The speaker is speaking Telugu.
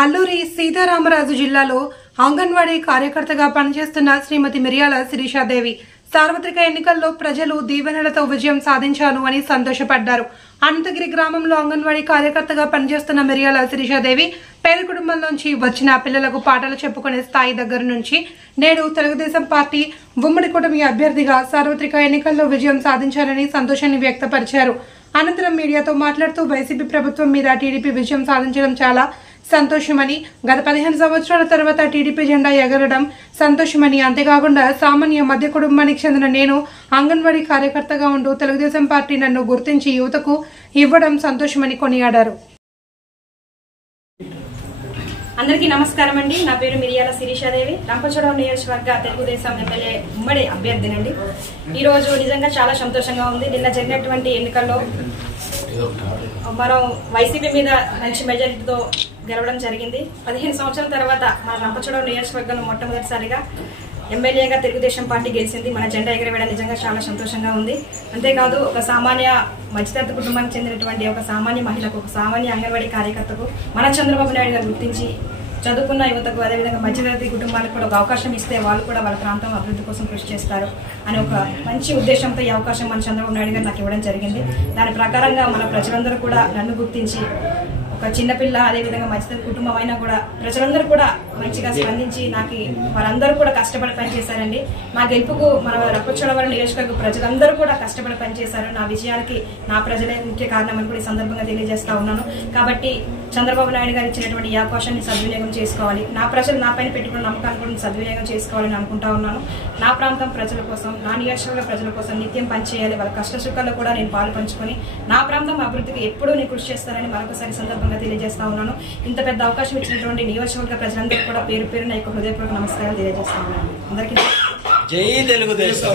అల్లూరి సీతారామరాజు జిల్లాలో అంగన్వాడీ కార్యకర్తగా పనిచేస్తున్న శ్రీమతి మిరియాల శిరీషాదేవి సార్వత్రిక ఎన్నికల్లో ప్రజలు దీవెనలతో విజయం సాధించాను అని సంతోషపడ్డారు. అనంతగిరి గ్రామంలో అంగన్వాడీ కార్యకర్తగా పనిచేస్తున్న మిరియాల శిరీషాదేవి పేద కుటుంబంలోంచి వచ్చిన పిల్లలకు పాఠాలు చెప్పుకునే స్థాయి దగ్గర నుంచి నేడు తెలుగుదేశం పార్టీ ఉమ్మడి కూటమి అభ్యర్థిగా సార్వత్రిక ఎన్నికల్లో విజయం సాధించారని సంతోషాన్ని వ్యక్తపరిచారు. అనంతరం మీడియాతో మాట్లాడుతూ వైసీపీ ప్రభుత్వం మీద టీడీపీ విజయం సాధించడం చాలా సంతోషమని, గత 15 సంవత్సరాల తర్వాత టీడీపీ జెండా ఎగరడం సంతోషమని, అంతేకాకుండా సామాన్య మధ్య కుటుంబానికి చెందిన నేను అంగన్వాడీ కార్యకర్తగా ఉంటూ తెలుగుదేశం పార్టీ నన్ను గుర్తించి యువతకు ఇవ్వడం సంతోషమని కొనియాడారు. అందరికీ నమస్కారం అండి. నా పేరు మిరియాల శిరీషాదేవి, రంపచోడవరం నియోజకవర్గ తెలుగుదేశం ఎమ్మెల్యే ఉమ్మడి అభ్యర్థినండి. ఈరోజు నిజంగా చాలా సంతోషంగా ఉంది. నిన్న జరిగినటువంటి ఎన్నికల్లో మనం వైసీపీ మీద మంచి మెజారిటీతో గెలవడం జరిగింది. 15 సంవత్సరాల తర్వాత మన రంపచోడవరం నియోజకవర్గంలో మొట్టమొదటిసారిగా ఎమ్మెల్యేగా తెలుగుదేశం పార్టీ గెలిచింది. మన జెండా ఎగరవేయడం నిజంగా చాలా సంతోషంగా ఉంది. అంతేకాదు ఒక సామాన్య మధ్యతరగతి కుటుంబానికి చెందినటువంటి ఒక సామాన్య మహిళకు, ఒక సామాన్య అంగన్వాడీ కార్యకర్తకు మన చంద్రబాబు నాయుడు గారు గుర్తించి చదువుకున్న యువతకు, అదేవిధంగా మధ్యతరగతి కుటుంబాలకు కూడా ఒక అవకాశం ఇస్తే వాళ్ళు కూడా వాళ్ళ ప్రాంతం అభివృద్ధి కోసం కృషి చేస్తారు అనే ఒక మంచి ఉద్దేశంతో ఈ అవకాశం మన చంద్రబాబు నాయుడు గారు నాకు ఇవ్వడం జరిగింది. దాని ప్రకారంగా మన ప్రజలందరూ కూడా నన్ను గుర్తించి ఒక చిన్నపిల్ల, అదేవిధంగా మధ్యతరగతి కుటుంబం అయినా కూడా ప్రజలందరూ కూడా మంచిగా స్పందించి నాకు వారందరూ కూడా కష్టపడి పనిచేశారండి. నా గెలుపుకు మన రంపచోడవరం నియోజకవర్గ ప్రజలందరూ కూడా కష్టపడి పనిచేశారు. నా విజయానికి నా ప్రజలే ముఖ్య కారణం అని కూడా ఈ సందర్భంగా తెలియజేస్తా ఉన్నాను. కాబట్టి చంద్రబాబు నాయుడు గారు ఇచ్చినటువంటి ఈ అవకాశాన్ని సద్వినియోగం చేసుకోవాలి. నా ప్రజలు నా పైన పెట్టుకున్న నమ్మకాన్ని కూడా సద్వినియోగం చేసుకోవాలని అనుకుంటా ఉన్నాను. నా ప్రాంతం ప్రజల కోసం, నా నియోజకవర్గ ప్రజల కోసం నిత్యం పనిచేయాలి. వాళ్ళ కష్ట సుఖాల్లో కూడా నేను పాలు పంచుకొని నా ప్రాంతం అభివృద్ధికి ఎప్పుడూ నేను కృషి చేస్తానని మరొకసారి సందర్భంగా తెలియజేస్తా ఉన్నాను. ఇంత పెద్ద అవకాశం ఇచ్చినటువంటి నియోజకవర్గ ప్రజలందరూ కూడా పేరు పేరు నా యొక్క హృదయపూర్వక నమస్కారాలు తెలియజేస్తా ఉన్నాను. అందరికీ జై తెలుగుదేశం.